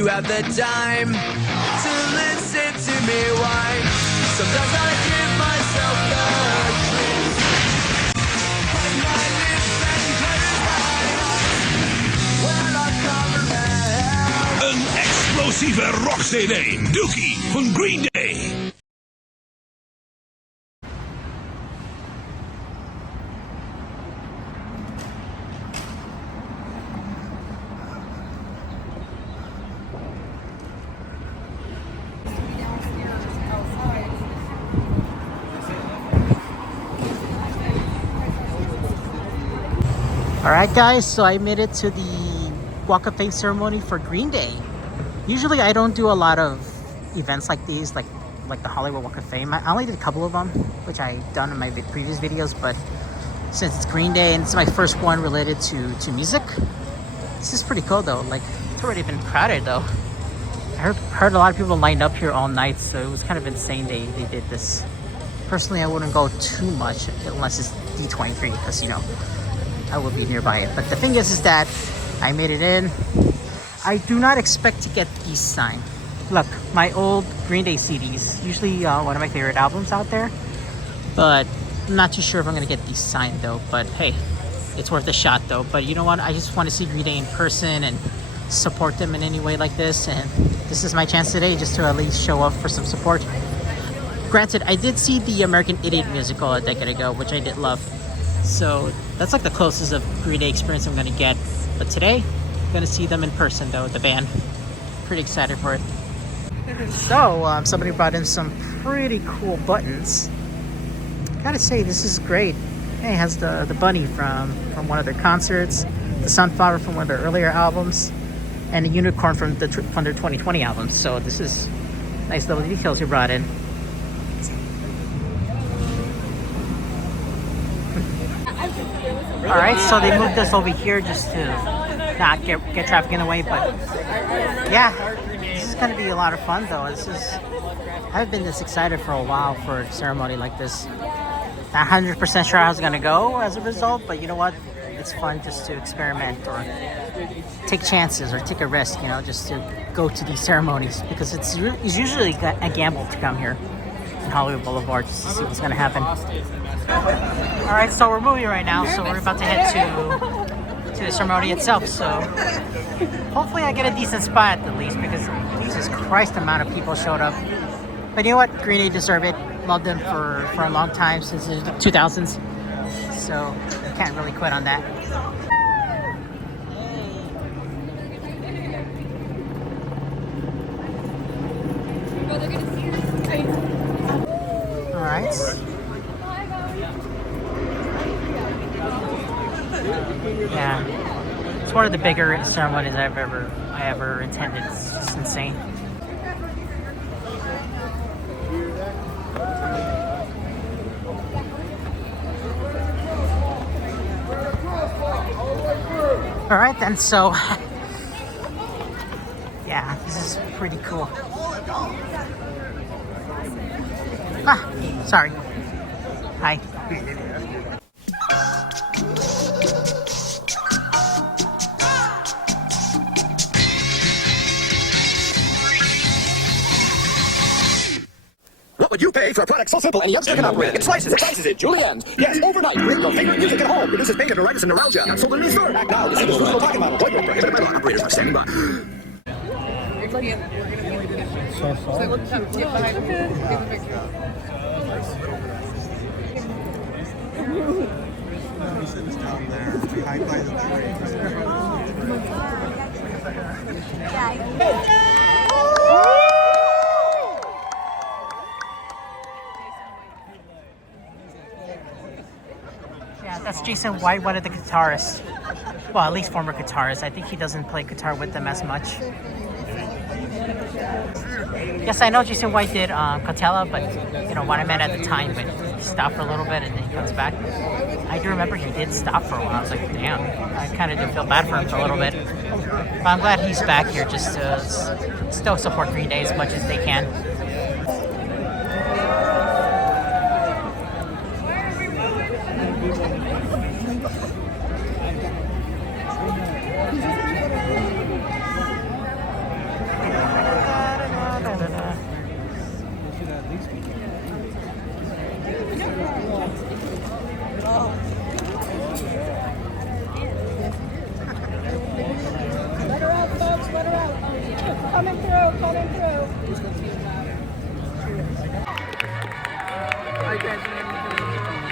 you have the time to listen to me whine. Sometimes I give myself the truth. Bite my lips and close my eyes when I come around. Een explosieve rock-cd, Dookie van Green Day. Alright guys, so I made it to the Walk of Fame ceremony for Green Day. Usually I don't do a lot of events like these, like the Hollywood Walk of Fame. I only did a couple of them, which I've done in my previous videos, but since it's Green Day and it's my first one related to music, this is pretty cool though. Like, it's already been crowded though. I heard a lot of people lined up here all night, so it was kind of insane they did this. Personally, I wouldn't go too much unless it's D23, because, you know, I will be nearby it. But the thing is that I made it in. I do not expect to get these signed. Look, my old Green Day CDs, usually one of my favorite albums out there, but I'm not too sure if I'm gonna get these signed though. But hey, it's worth a shot though. But you know what, I just want to see Green Day in person and support them in any way like this, and this is my chance today just to at least show up for some support. Granted, I did see the American Idiot musical a decade ago, which I did love. So that's like the closest of Green Day experience I'm gonna get. But today, I'm gonna see them in person though, the band. Pretty excited for it. So, somebody brought in some pretty cool buttons. Gotta say, this is great. Hey, it has the bunny from one of their concerts, the sunflower from one of their earlier albums, and the unicorn from their 2020 album. So this is nice little details you brought in. Alright, so they moved us over here just to not get traffic in the way, but yeah, this is going to be a lot of fun though. I've been this excited for a while for a ceremony like this. Not 100% sure how it's going to go as a result, but you know what? It's fun just to experiment or take chances or take a risk, you know, just to go to these ceremonies, because it's usually a gamble to come here in Hollywood Boulevard just to see what's going to happen. Alright, so we're moving right now, so we're about to head to the ceremony itself, so hopefully I get a decent spot at least, because Jesus Christ, the amount of people showed up. But you know what? Green Day deserve it. Loved them for a long time, since the 2000s, so I can't really quit on that. Alright. Yeah, it's one of the bigger ceremonies I ever attended. It's just insane. All right then, so yeah, this is pretty cool. Sorry. Hi. What would you pay for a product so simple and yet still can operate? It slices, it dices it, juliennes. Yes, overnight, create your favorite music at home. Reduces pain, neuritis, and neuralgia. Not sold in the store. Act now. This is the little pocket model. Void prohibited by law. Operators are standing by. Yeah, that's Jason White, one of the guitarists. Well, at least former guitarist. I think he doesn't play guitar with them as much. Yes, I know Jason White did Coachella, but you know what I meant at the time, but he stopped for a little bit and then he comes back. I do remember he did stop for a while. I was like, damn, I kind of did feel bad for him for a little bit. But I'm glad he's back here just to still support Green Day as much as they can.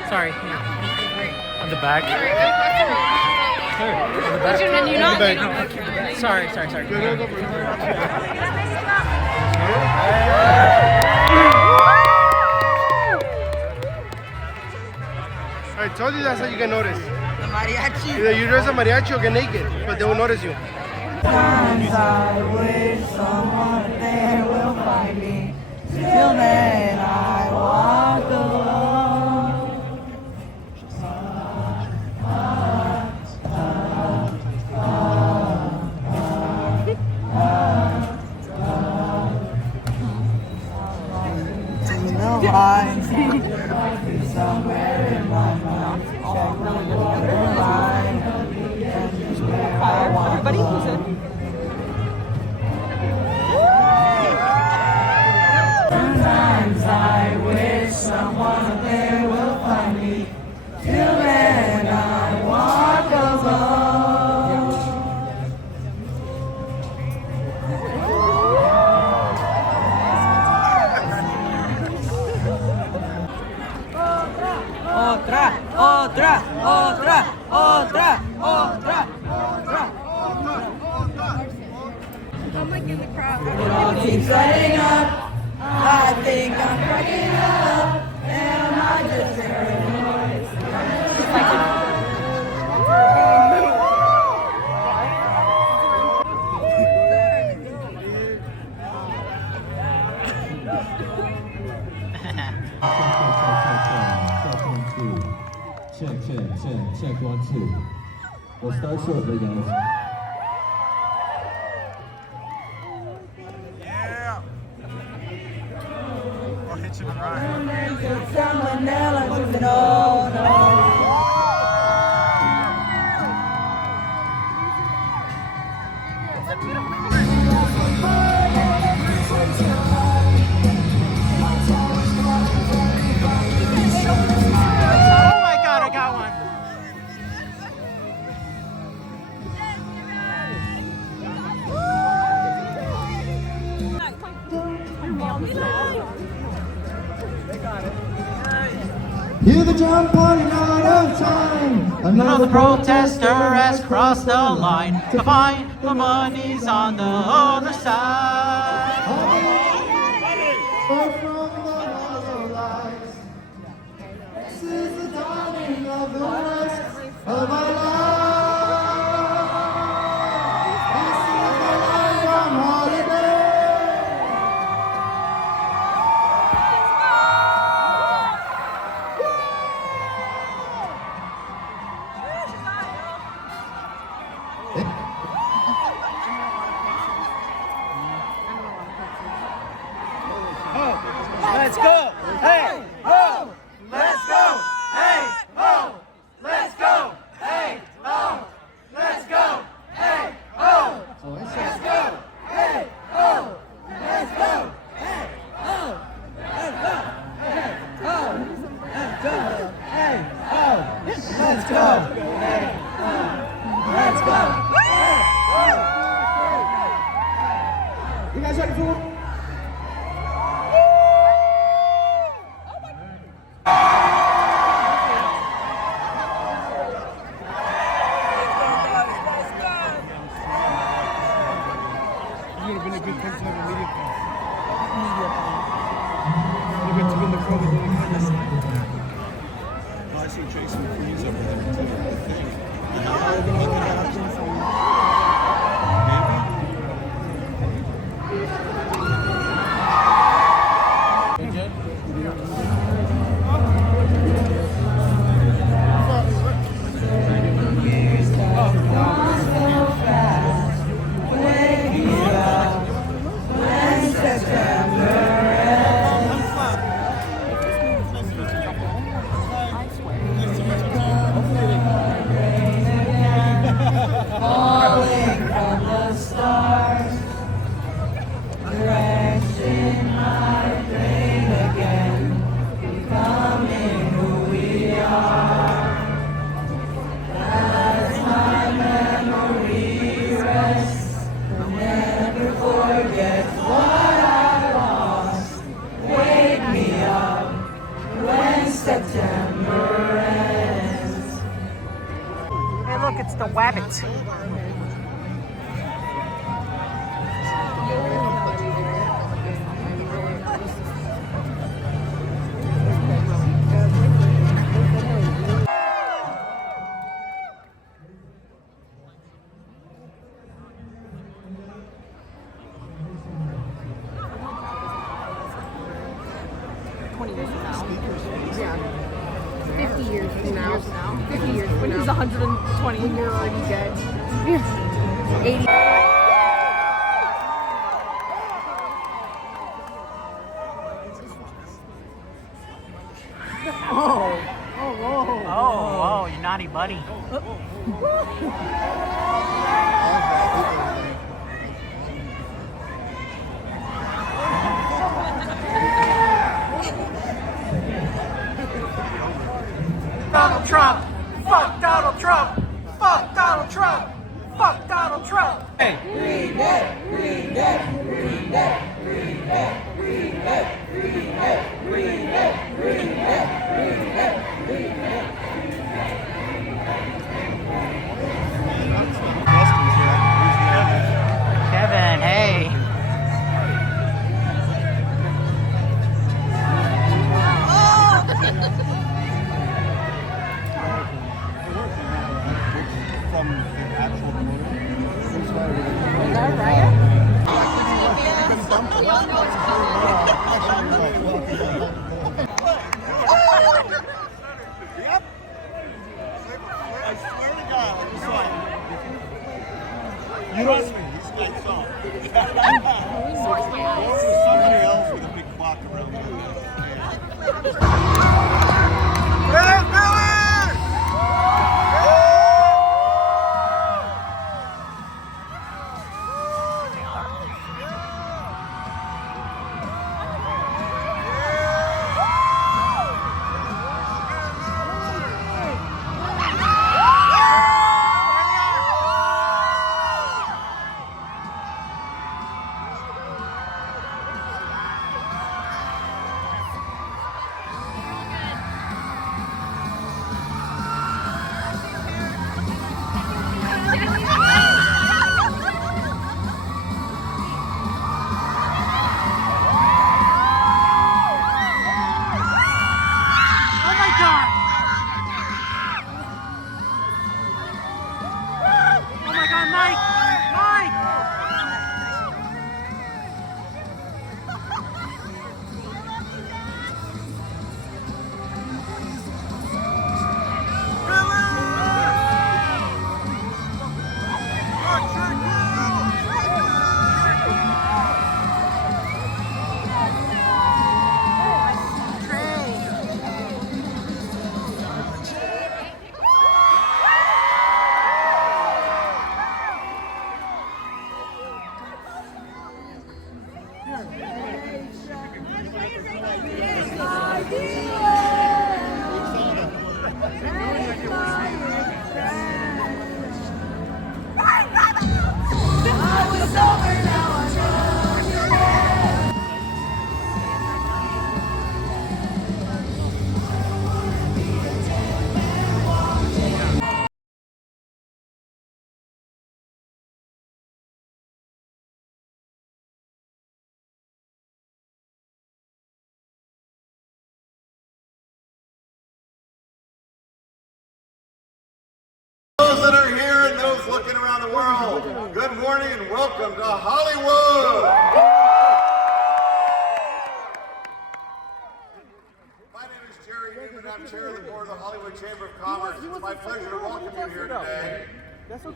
Sorry. On the back. What's your menu not? Sorry. I told you that's how you get noticed. The mariachi. Either you dress a mariachi or get naked, but they will notice you. Sometimes I wish someone there will find me. Till then I walk alone. You know why? Somewhere in my mind, check the line, and just where I want. Everybody, who's in? Sometimes I wish someone there will find me. Till then I walk alone. I'm like in the crowd. It all keeps setting up. I think I'm cracking up. Am I just paranoid? Check 1, 2. We'll start shortly, guys. Salmonella, no. Oh my god, I got one. Hear the drum pounding out of time. Another protester has crossed the line to find the money's on the other side. Far from the hollow lies. This is the dawning of the rest of our lives. This is the life on holiday. Let's go! Hey! Ho! Let's go! Hey! Ho! Let's go! Hey! Ho! Let's go! Hey! Ho! Let's go! Hey! Ho! Let's go! Hey! Ho! Let's go! Hey! Ho! Let's go! Hey! Ho! Let's go! Hey! Ho! Let's go! You guys ready for it? You would have been a good person to have a media class. You got to be in the crowd with all the cameras. Oh, I see Jason Cruz over 20 years from now. Yeah. 50 years from now. 50 years from now. When he's 120. When you're already dead. 80. Oh, you naughty buddy. Donald Trump! Fuck Donald Trump! Fuck Donald Trump! Fuck Donald Trump! Hey! Green Day, Green Day, Green Day, Green Day, Green Day, Green Day, Green Day, Green Day, Green Day, Green Day. Kevin, hey! From the actual promoter. Is that Ryan? Yep. I swear to God, I saw it. You trust me, these guys saw it. Or it was somebody else with a big clock around their neck. Those that are here and those looking around the world, good morning and welcome to Hollywood! My name is Jerry Newman, I'm chair of the board of the Hollywood Chamber of Commerce. It's my pleasure to welcome you here today.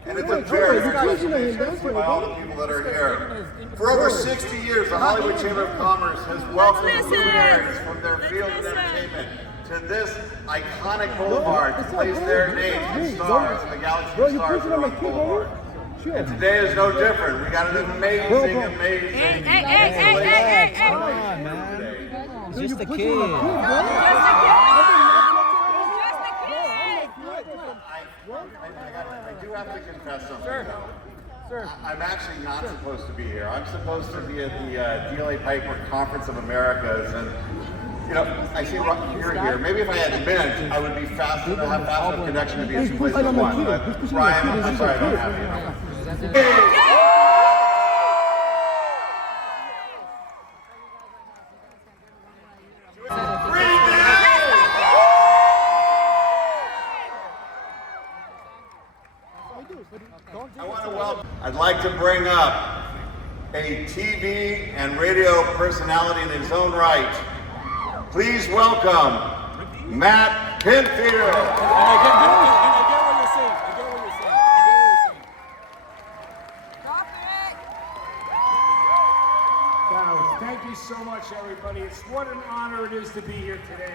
And it's a very special day by all the people that are here. For over 60 years, the Hollywood Chamber of Commerce has welcomed luminaries from their field of entertainment to this iconic boulevard to place their names and stars in the galaxy of stars around the boulevard. And today is no different. We got an amazing Hey. Come on, man. Just a kid. I do have to confess something. Sure. I'm actually not supposed to be here. I'm supposed to be at the DLA Piper Conference of Americas, and you know, I see you're here. Maybe if I had a minute, I would be faster to have faster connection to be at two places at once. But Ryan, I'm sorry I don't have you. I'd like to bring up a TV and radio personality in his own right, Please welcome Matt Pinfield. Wow, thank you so much, everybody. It's what an honor it is to be here today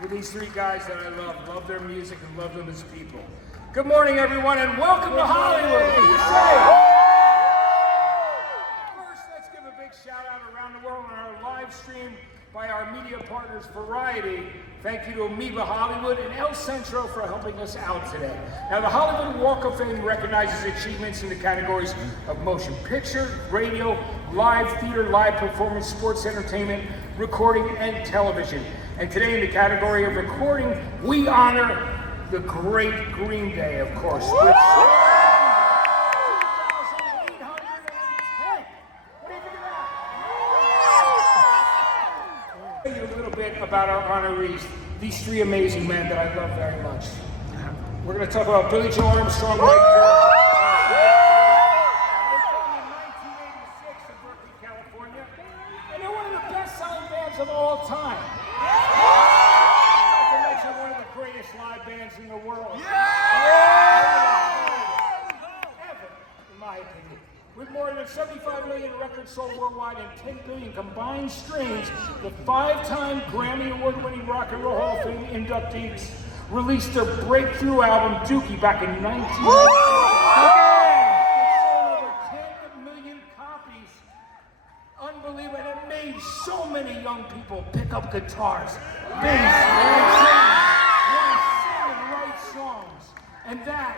with these three guys that I love their music and love them as people. Good morning, everyone, and welcome to Hollywood. What do you say? First, let's give a big shout out around the world on our live stream by our media partners, Variety. Thank you to Amoeba Hollywood and El Centro for helping us out today. Now, the Hollywood Walk of Fame recognizes achievements in the categories of motion picture, radio, live theater, live performance, sports entertainment, recording, and television. And today in the category of recording, we honor the great Green Day, of course, which 2,810. What do you think of that? Tell you a little bit about our honorees, these three amazing men that I love very much. We're going to talk about Billy Joe Armstrong, right here. Of all time. Not to mention one of the greatest live bands in the world. Ever, in my opinion. With more than 75 million records sold worldwide and 10 billion combined streams, the 5-time Grammy Award-winning Rock and Roll Hall of Fame inductees released their breakthrough album, Dookie, back in 1990. Unbelievable, and it made so many young people pick up guitars, bass, and sing and write songs. And that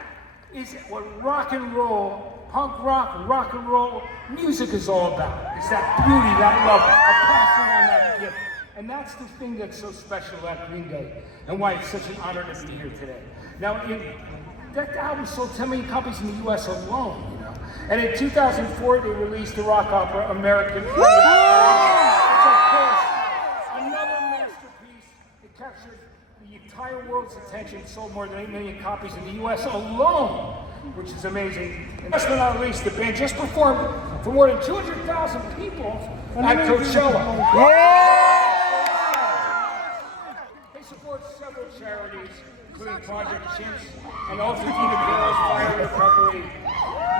is what rock and roll, punk rock and roll music is all about. It's that beauty, that love, a passion on that gift. And that's the thing that's so special about Green Day, and why it's such an honor to be here today. Now, that album sold 10 million copies in the US alone, you know. And in 2004, they released the rock opera American Beauty, which, of course, another masterpiece. It captured the entire world's attention, sold more than 8 million copies in the US alone, which is amazing. And last but not least, the band just performed for more than 200,000 people at Coachella. They support several charities, including Project Chimps and Altadena Girls Fire Recovery.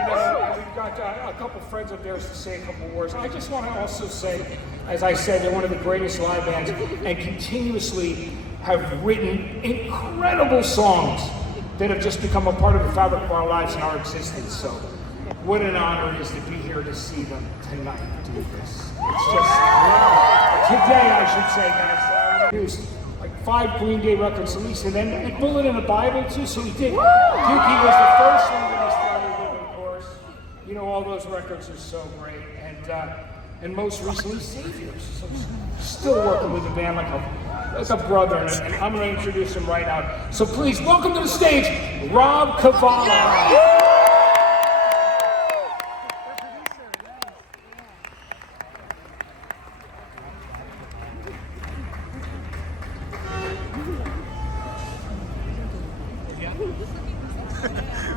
You know, and we've got a couple friends up there to say a couple words. I just want to also say, as I said, they're one of the greatest live bands and continuously have written incredible songs that have just become a part of the fabric of our lives and our existence. So, what an honor it is to be here to see them tonight do this. It's just, today I should say, guys, produced like 5 Green Day records at least, and then a bullet in the Bible too, so we did. Dookie was the first one that we started with, of course. You know, all those records are so great, and most recently, Saviors. So still working with the band like a brother, and I'm going to introduce him right now. So please, welcome to the stage, Rob Cavallo.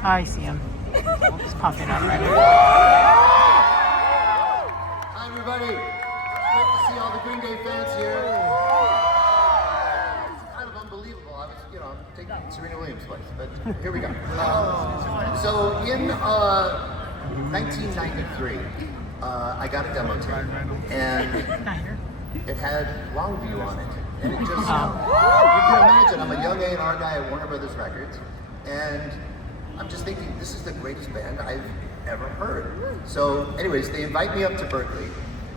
I see him. Just popping up right here. Hi, everybody. Great to see all the Green Day fans here. It's kind of unbelievable. I was, I'm taking Serena Williams' place, but here we go. So in 1993, I got a demo tape, and it had Longview on it. And it just, you can imagine, I'm a young A&R guy at Warner Brothers Records, and I'm just thinking, this is the greatest band I've ever heard. So anyways, they invite me up to Berkeley,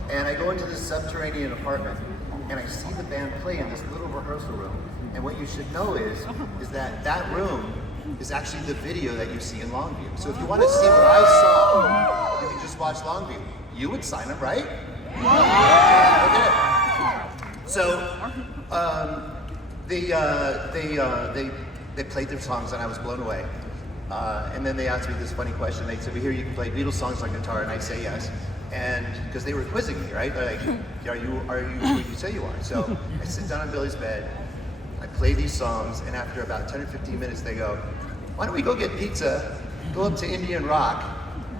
and I go into this subterranean apartment, and I see the band play in this little rehearsal room. And what you should know is that room is actually the video that you see in Longview. So if you want to see what I saw, you can just watch Longview. You would sign up, right? Okay. So they played their songs, and I was blown away. And then they asked me this funny question. They said, "We hear you can play Beatles songs on guitar," and I say yes. And because they were quizzing me, right? They're like, are you who you say you are? So I sit down on Billy's bed, I play these songs, and after about 10 or 15 minutes, they go, "Why don't we go get pizza, go up to Indian Rock,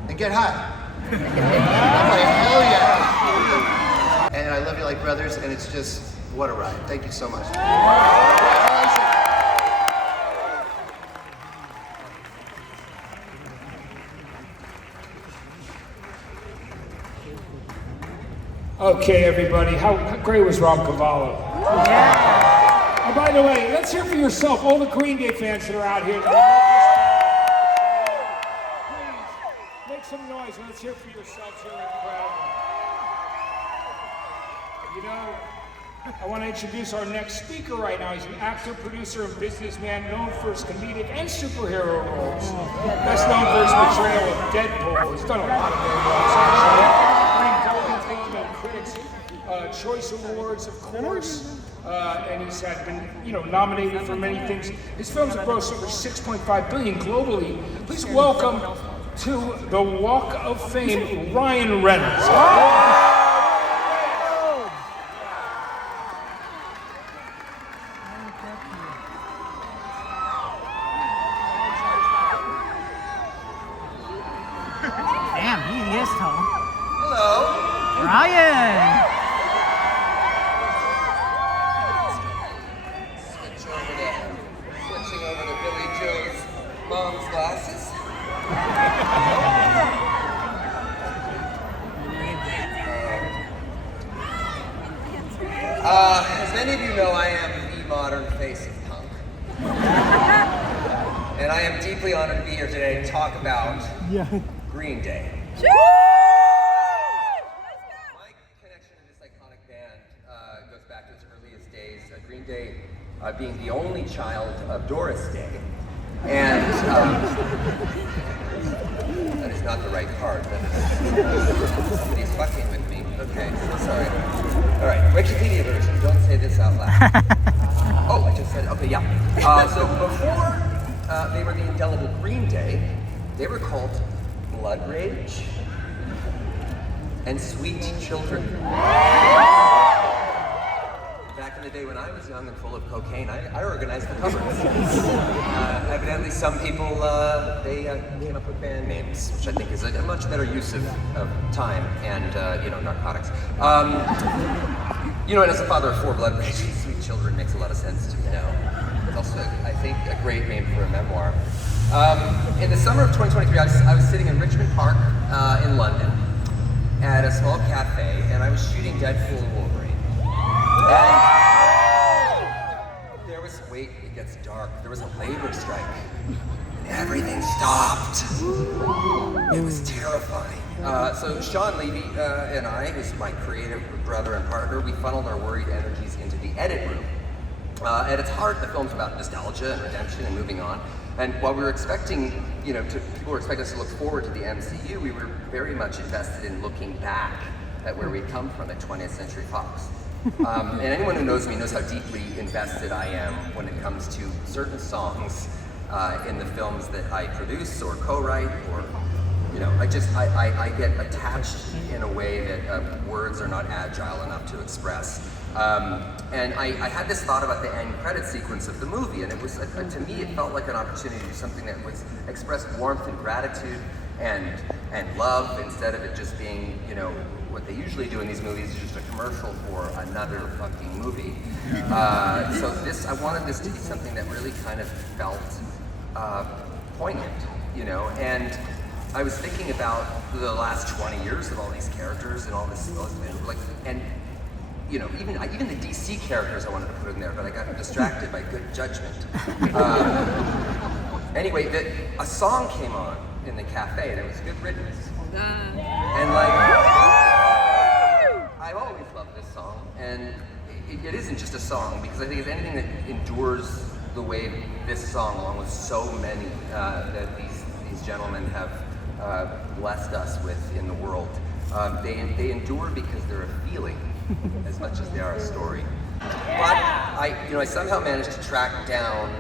and get high?" I'm like, hell yeah. And I love you like brothers, and it's just What a ride. Thank you so much. Okay, everybody, how great was Rob Cavallo? Yeah. Oh, by the way, let's hear for yourself, all the Green Day fans that are out here. Please, make some noise. Let's hear for yourselves. You're incredible. You know, I want to introduce our next speaker right now. He's an actor, producer, and businessman known for his comedic and superhero roles. Best known for his portrayal of Deadpool. He's done a lot of great roles, actually. Critics Choice Awards, of course, and he's been, nominated for many things. His films have grossed over $6.5 billion globally. Please welcome to the Walk of Fame, Ryan Reynolds. Damn, he is tall. Hello. Ryan! Switching over to Billy Joe's mom's glasses. As many of you know, I am the modern face of punk. And I am deeply honored to be here today to talk about Green Day. My connection to this iconic band goes back to its earliest days. Green Day being the only child of Doris Day. And that is not the right part. Somebody's fucking with me. Okay, sorry. All right, Wikipedia version. Don't say this out loud. Oh, I just said it. Okay, yeah. So before they were the indelible Green Day, they were called Blood Rage and Sweet Children. Back in the day when I was young and full of cocaine, I organized the covers. Evidently some people, they came up with band names, which I think is a much better use of time and, narcotics. And as a father of 4, Blood Rage and Sweet Children makes a lot of sense to me now. It's also, I think, a great name for a memoir. In the summer of 2023, I was sitting in Richmond Park in London at a small cafe, and I was shooting Deadpool and Wolverine. And it gets dark. There was a labor strike. And everything stopped. It was terrifying. So Sean Levy and I, who's my creative brother and partner, we funneled our worried energies into the edit room. At its heart, the film's about nostalgia and redemption and moving on. And while we were expecting, people were expecting us to look forward to the MCU, we were very much invested in looking back at where we'd come from at 20th Century Fox. And anyone who knows me knows how deeply invested I am when it comes to certain songs in the films that I produce or co-write, or I get attached in a way that words are not agile enough to express. And I had this thought about the end credit sequence of the movie, and it was, to me, it felt like an opportunity to do something that was expressed warmth and gratitude and love, instead of it just being, what they usually do in these movies is just a commercial for another fucking movie. So I wanted this to be something that really kind of felt poignant, and I was thinking about the last 20 years of all these characters and all this even the DC characters I wanted to put in there, but I got distracted by good judgment. Anyway, a song came on in the cafe, and it was Good Riddance. And I've always loved this song, and it isn't just a song, because I think it's anything that endures the way this song, along with so many that these gentlemen have blessed us with in the world, they endure because they're a feeling as much as they are a story. But I somehow managed to track down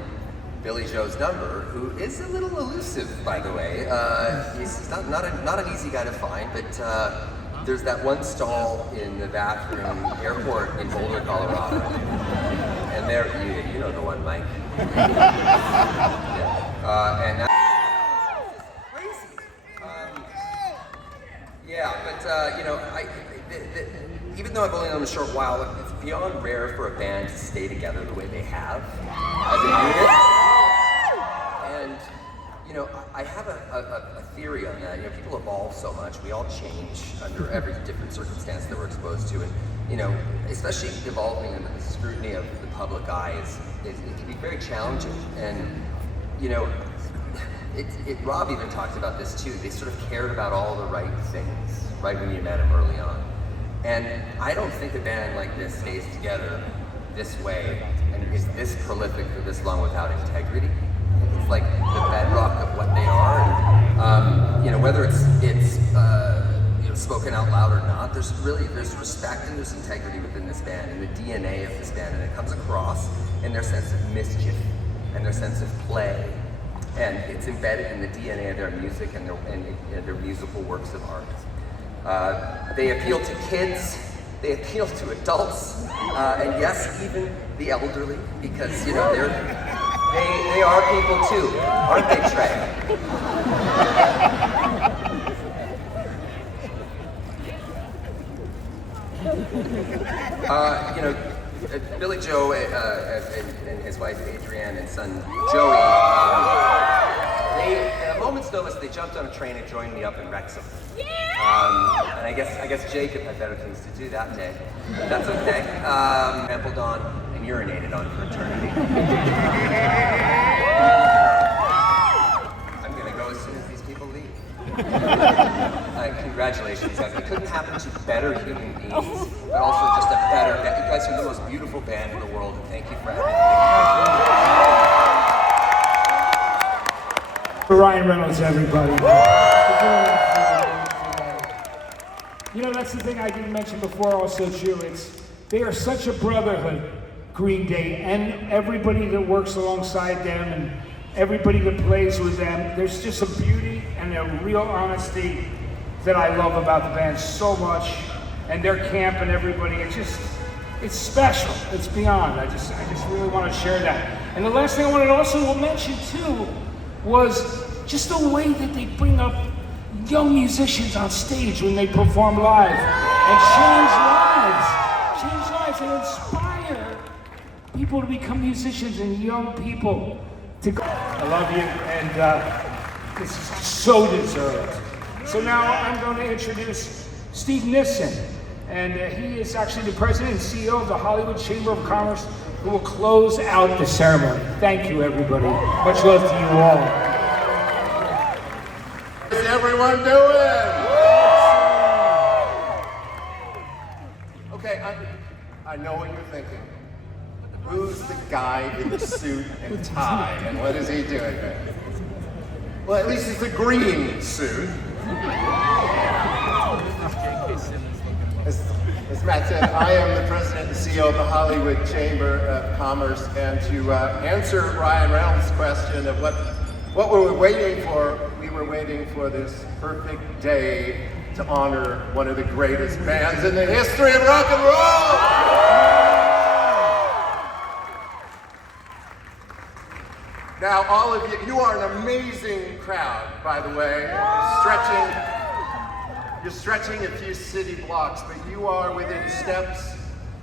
Billy Joe's number, who is a little elusive, by the way. He's not an easy guy to find, but there's that one stall in the bathroom airport in Boulder, Colorado, and there, you know the one, Mike. And that's crazy. But even though I've only known him a short while, beyond rare for a band to stay together the way they have as a unit. And you know, I have a theory on that. You know, people evolve so much. We all change under every different circumstance that we're exposed to, and you know, especially evolving under the scrutiny of the public eye it can be very challenging. And you know, Rob even talked about this too. They sort of cared about all the right things right when you met him early on. And I don't think a band like this stays together this way and is this prolific for this long without integrity. It's like the bedrock of what they are. And, you know, whether it's you know, spoken out loud or not, there's respect and there's integrity within this band and the DNA of this band, and it comes across in their sense of mischief and their sense of play. And it's embedded in the DNA of their music and their musical works of art. They appeal to kids, they appeal to adults, and yes, even the elderly, because you know they are people too, aren't they, Trey? You know, Billy Joe and his wife Adrienne and son Joey, at a moment's notice, they jumped on a train and joined me up in Wrexham. And I guess Jacob had better things to do that day. But that's okay. Trampled on and urinated on for eternity. I'm gonna go as soon as these people leave. Congratulations, guys. It couldn't happen to better human beings, but also just a better band. You guys are the most beautiful band in the world, and thank you for having me. Ryan Reynolds, everybody. You know, that's the thing I didn't mention before also, too. They are such a brotherhood, Green Day, and everybody that works alongside them and everybody that plays with them. There's just a beauty and a real honesty that I love about the band so much, and their camp and everybody. It's special. It's beyond. I just really want to share that. And the last thing I wanted to also mention, too, was just the way that they bring up young musicians on stage when they perform live and change lives and inspire people to become musicians and young people to go. I love you, and this is so deserved. So now I'm going to introduce Steve Nissen, and he is actually the president and CEO of the Hollywood Chamber of Commerce, who will close out the ceremony. Thank you, everybody. Much love to you all. How's everyone doing? Okay, I know what you're thinking. Who's the guy in the suit and tie, and what is he doing there? Well, at least it's a green suit. As Matt said, I am the president and CEO of the Hollywood Chamber of Commerce, and to answer Ryan Reynolds' question of what were we waiting for, we were waiting for this perfect day to honor one of the greatest bands in the history of rock and roll! Now, all of you, you are an amazing crowd, by the way. You're stretching a few city blocks, but you are within steps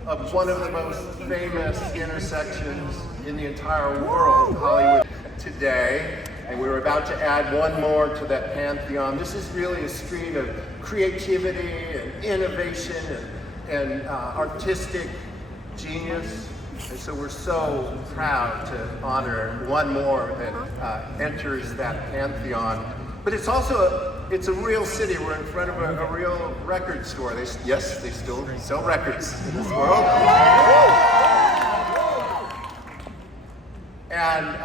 of one of the most famous intersections in the entire world, Hollywood today. And we're about to add one more to that pantheon. This is really a stream of creativity and innovation and artistic genius. And so we're so proud to honor one more that enters that pantheon. But it's also it's a real city. We're in front of a real record store. Yes, they still sell records in this world. And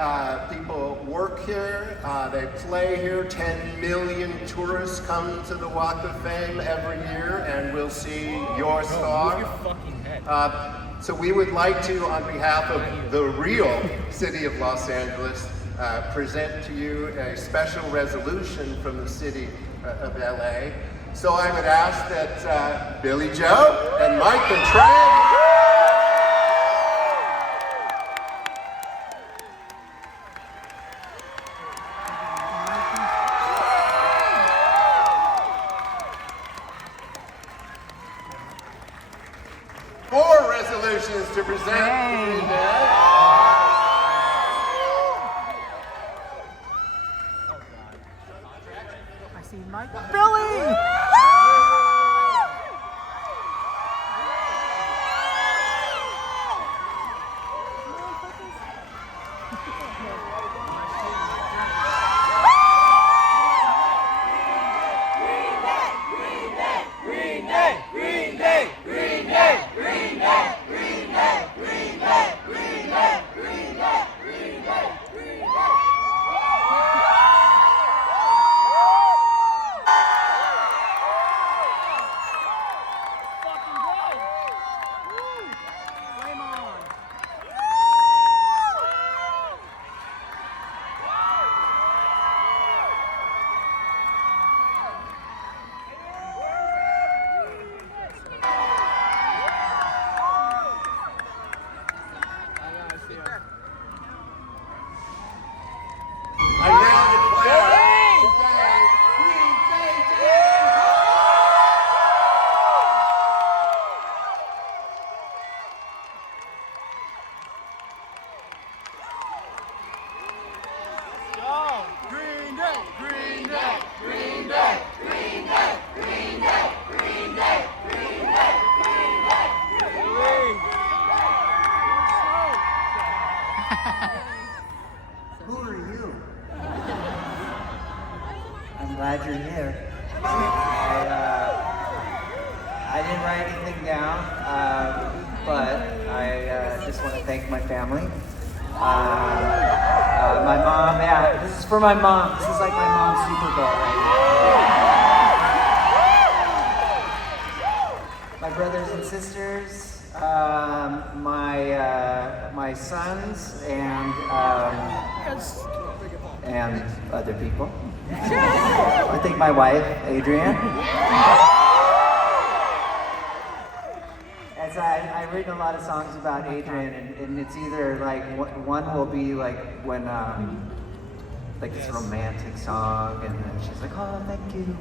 people work here, they play here. 10 million tourists come to the Walk of Fame every year, and we'll see your star. So we would like to, on behalf of the real city of Los Angeles, present to you a special resolution from the city of LA. So I would ask that Billy Joe and Mike and Trey for resolutions to present. I see Mike. Billy! I now declare Green Day, Green Day, Green Day, Green Day, Green Day, Green Day, Green Day, Green Day. Who are you? I'm glad you're here. I didn't write anything down, but I just want to thank my family. My mom, yeah, this is for my mom. This is like my mom's Super Bowl right now. My brothers and sisters, my sons, and other people. I think my wife, Adrienne. As I've written a lot of songs about Adrienne, and it's either like one will be like when like this romantic song, and then she's like, oh, thank you,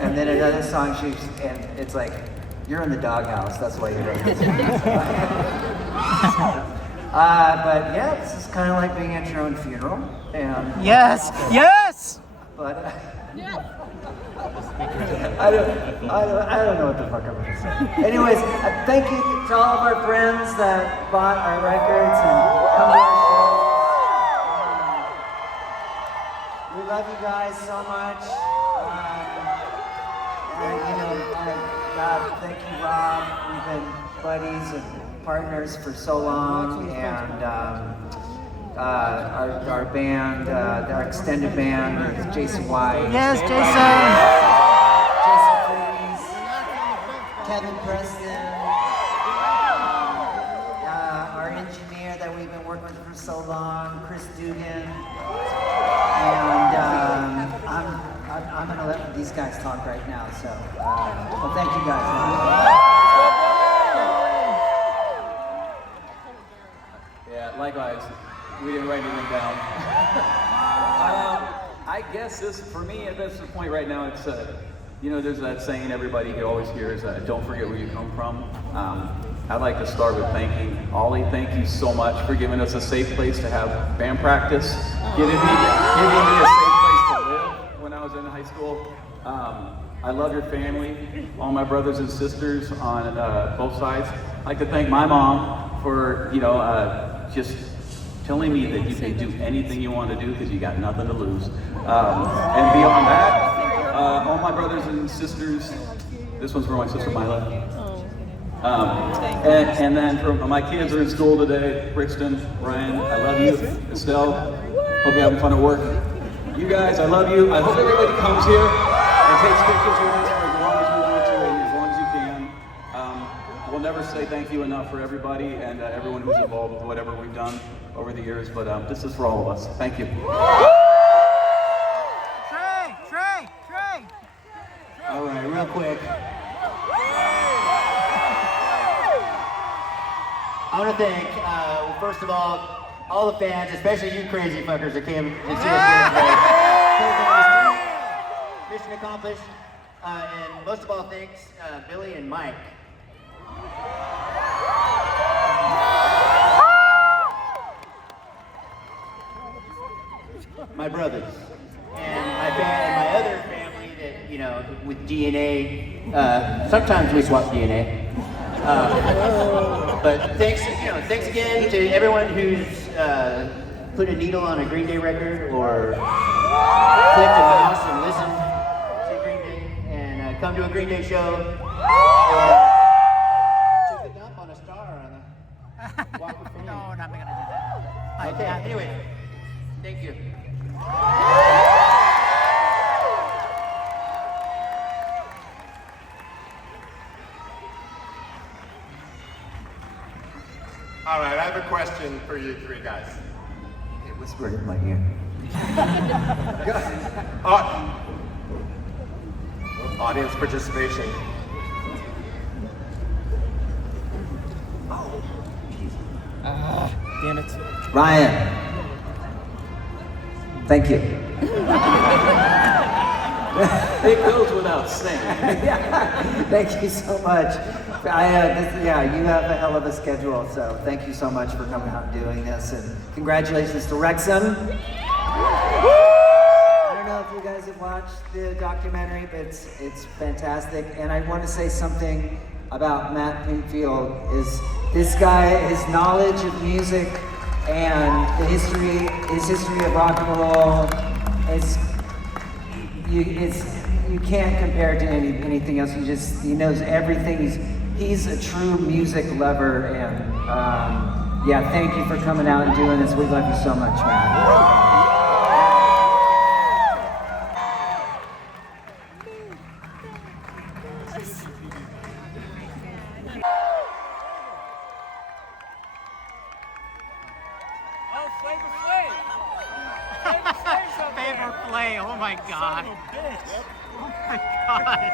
and then another song and it's like, you're in the doghouse, that's why you wrote this. But yeah, this is kind of like being at your own funeral, and Yes! Yes! but I don't know what the fuck I'm gonna say. Anyways, thank you to all of our friends that bought our records and come to our shows. We love you guys so much. And God, thank you, Rob. We've been buddies and partners for so long, and our band, our extended band is Jason White. Yes, Jason! Kevin Preston, our engineer that we've been working with for so long, Chris Dugan, and I'm gonna let these guys talk right now. So, well, thank you guys. Yeah, likewise. We didn't write anything down. I guess this, for me, at this point right now, it's there's that saying everybody always hears, don't forget where you come from. I'd like to start with thanking Ollie. Thank you so much for giving us a safe place to have band practice, giving me a safe place to live when I was in high school. I love your family, all my brothers and sisters on both sides. I'd like to thank my mom for, just telling me that you can do anything you want to do because you got nothing to lose. And beyond that, all my brothers and sisters, this one's for my sister Mila. And then for my kids are in school today, Brixton, Ryan, I love you. Estelle, hope you're having fun at work. You guys, I love you. I hope everybody comes here and takes pictures with us for as long as we want to and as long as you can. We'll never say thank you enough for everybody and everyone who's involved with whatever we've done over the years, but this is for all of us. Thank you. Trey! All right, real quick. I want to thank, first of all the fans, especially you crazy fuckers that came to see us here today. Mission accomplished. And most of all, thanks Billy and Mike. My brothers and my other family that, you know, with DNA, sometimes we swap DNA. But thanks again to everyone who's put a needle on a Green Day record or clicked a mouse and listened to Green Day and come to a Green Day show or took a dump on a star on a Walk of Fame. No, I'm not gonna do that. Okay, anyway, thank you. All right, I have a question for you three guys. Hey, whisper it in my ear. Audience participation. Damn it. Ryan, thank you. It goes without saying. Yeah, thank you so much. You have a hell of a schedule, so thank you so much for coming out and doing this, and congratulations to Wrexham. I don't know if you guys have watched the documentary, but it's fantastic. And I want to say something about Matt Pinkfield. Is this guy, his knowledge of music and his history of rock and roll you can't compare it to anything else. He knows everything. He's a true music lover, and thank you for coming out and doing this. We love you so much, man. Flavor Flay, oh my god. Oh my god.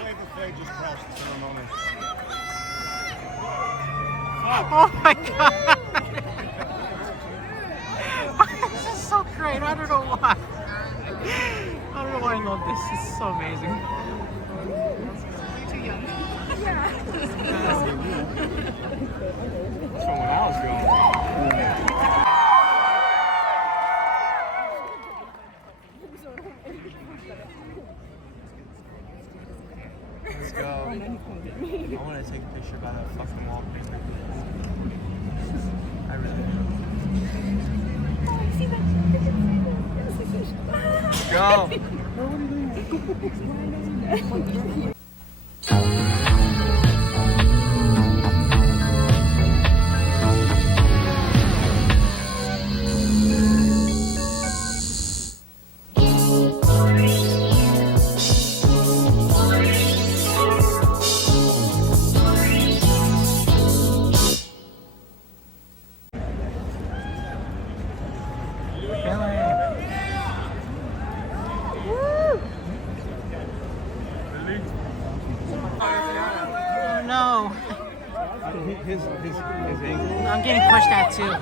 Flavor Flay just crossed the ceremony. Oh my god. This is so great. I don't know why. I don't know why I love this. This is so amazing. That's from when I was growing up. Let's go. I want to take a picture by that fucking wallpaper. I really do. Go. No. His angle. I'm getting pushed at too.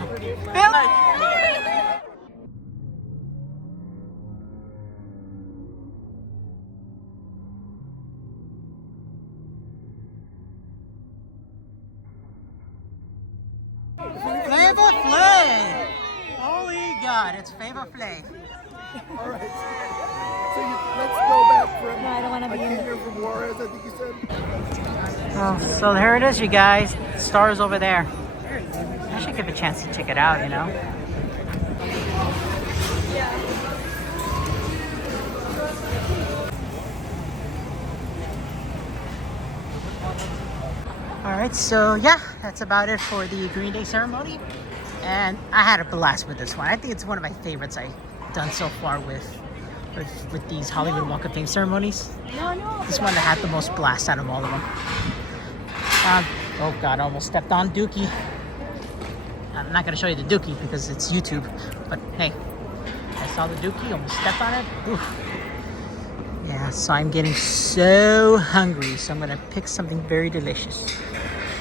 Flavor Flay! Holy God, it's Flavor Flay. All right. So let's go back from. No, I don't want to be in here from Juarez, I think you said. Oh, so here it is, you guys. The stars over there. I should give a chance to check it out, you know? Alright, so yeah, that's about it for the Green Day ceremony. And I had a blast with this one. I think it's one of my favorites I've done so far with these Hollywood Walk of Fame ceremonies. This one that had the most blast out of all of them. Oh God, I almost stepped on Dookie. I'm not gonna show you the Dookie because it's YouTube, but hey, I saw the Dookie, almost stepped on it. Oof. Yeah, so I'm getting so hungry, so I'm gonna pick something very delicious.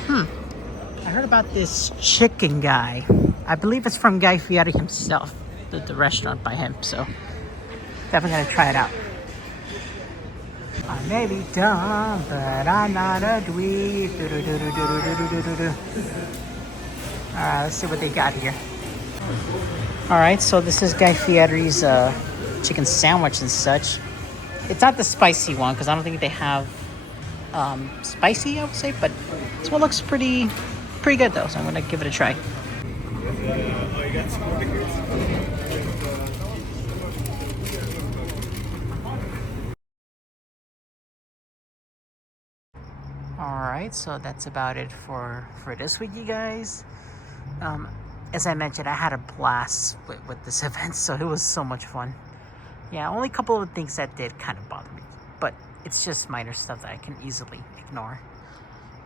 I heard about this chicken guy. I believe it's from Guy Fieri himself, the restaurant by him, so definitely gonna try it out. I may be dumb, but I'm not a dweeb. Alright, let's see what they got here. Alright, so this is Guy Fieri's chicken sandwich and such. It's not the spicy one because I don't think they have spicy, I would say, but this one looks pretty good though, so I'm gonna give it a try. Alright, so that's about it for this week, you guys. As I mentioned, I had a blast with this event, so it was so much fun. Yeah, only a couple of things that did kind of bother me, but it's just minor stuff that I can easily ignore.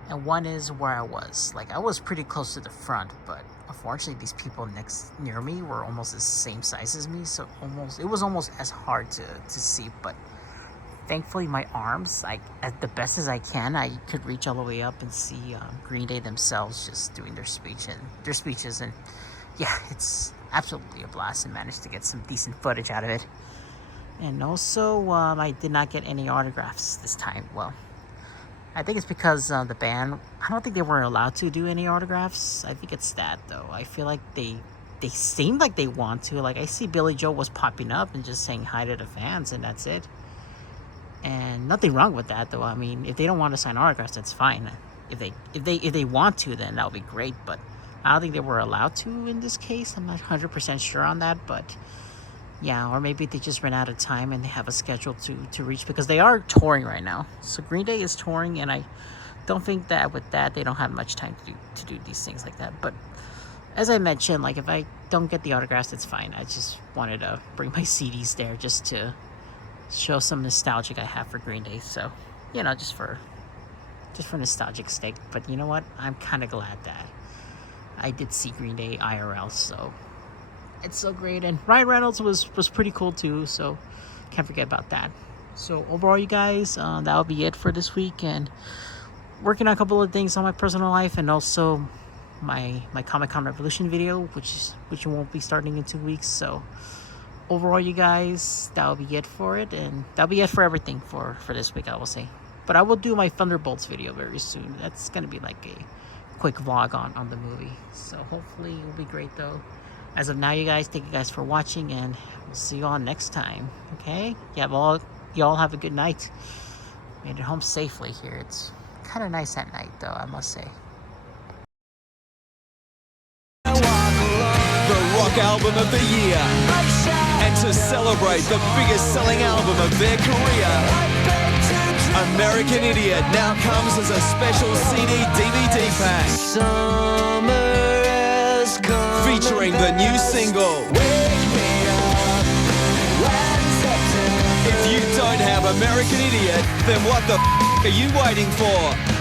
And one is where I was. Like, I was pretty close to the front, but unfortunately these people near me were almost the same size as me, so it was almost as hard to see. But thankfully my arms, as the best as I can, I could reach all the way up and see Green Day themselves just doing their speeches, and yeah, it's absolutely a blast, and managed to get some decent footage out of it. And also I did not get any autographs this time. Well, I think it's because the band, I don't think they were allowed to do any autographs. I think it's that though. I feel like they seem like they want to. Like, I see Billy Joe was popping up and just saying hi to the fans, and that's it. And nothing wrong with that though. I mean, if they don't want to sign autographs, that's fine. If they want to, then that would be great. But I don't think they were allowed to in this case. I'm not 100% sure on that, but yeah, or maybe they just ran out of time and they have a schedule to reach, because they are touring right now. So Green Day is touring, and I don't think that with that they don't have much time to do these things like that. But as I mentioned, like, if I don't get the autographs, it's fine. I just wanted to bring my CDs there just to show some nostalgic I have for Green Day. So, you know, just for nostalgic sake. But you know what? I'm kind of glad that I did see Green Day IRL, so it's so great. And Ryan Reynolds was pretty cool too, so can't forget about that. So overall, you guys, that'll be it for this week, and working on a couple of things on my personal life, and also my Comic-Con Revolution video, which won't be starting in 2 weeks. So overall, you guys, that'll be it for it, and that'll be it for everything for this week, I will say. But I will do my Thunderbolts video very soon. That's gonna be like a quick vlog on the movie, so hopefully it will be great though. As of now, you guys, thank you guys for watching, and we'll see you all next time. Okay? Y'all have a good night. Made it home safely here. It's kind of nice at night though, I must say. The rock album of the year, and to celebrate the biggest selling album of their career, American Idiot now comes as a special CD/DVD pack, featuring the new single. If you don't have American Idiot, then what the f*** are you waiting for?